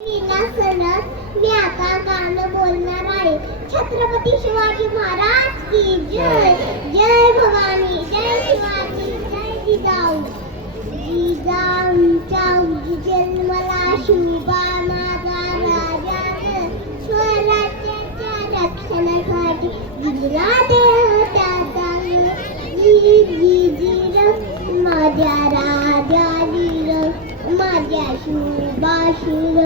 मी आता गाणं बोलणार आहे. छत्रपती शिवाजी महाराज की जय. जय भवानी, जय शिवाजी, जय जिजाऊ. जिजाऊंच्या जन्मला शिवबा माझा राजा, स्वराज्याच्या रक्षणासाठी दिला देह त्याचा. माझ्या राजा वीर, माझ्या शिवबाशीर.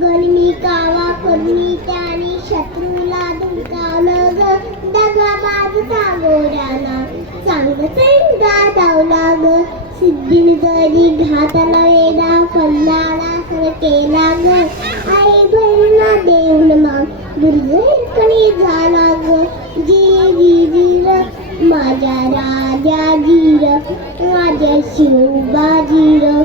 गणमी कावा करुणी त्याने शत्रूला धुडकावलं ग. दगाबाज सागोऱ्याला चांगलं चेंडा धावला ग. सिद्धीन जरी घाताला वेडा फल्लाला सर केला ग. आई बहिणीला देऊन मग दुर्गणी झाला ग. जीर माझ्या राजा जीर, माझ्या शिवबाजीर.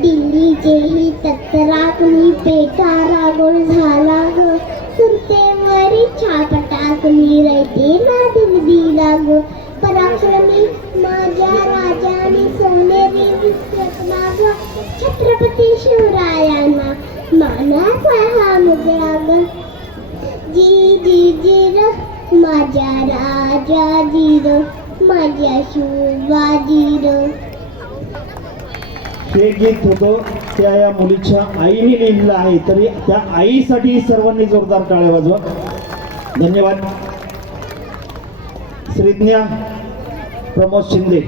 दिल्लीचेही तत्राकुनी पेटा रागोळ झाला ग. सुरतेवरी छाप टाकली रयतेला दिल दिला ग. पराक्रमी माझ्या राजाने सोनेरी विसरला ग. छत्रपती शिवरायांना मानाचा हा मुजरा ग. जीर माझ्या राजा जीर, माझ्या शिवबाजीर. हे गीत होतं त्या या मुलीच्या आईने लिहिलेलं आहे. तरी त्या आईसाठी सर्वांनी जोरदार टाळ्या वाजवा. धन्यवाद. श्रीज्ञा प्रमोद शिंदे.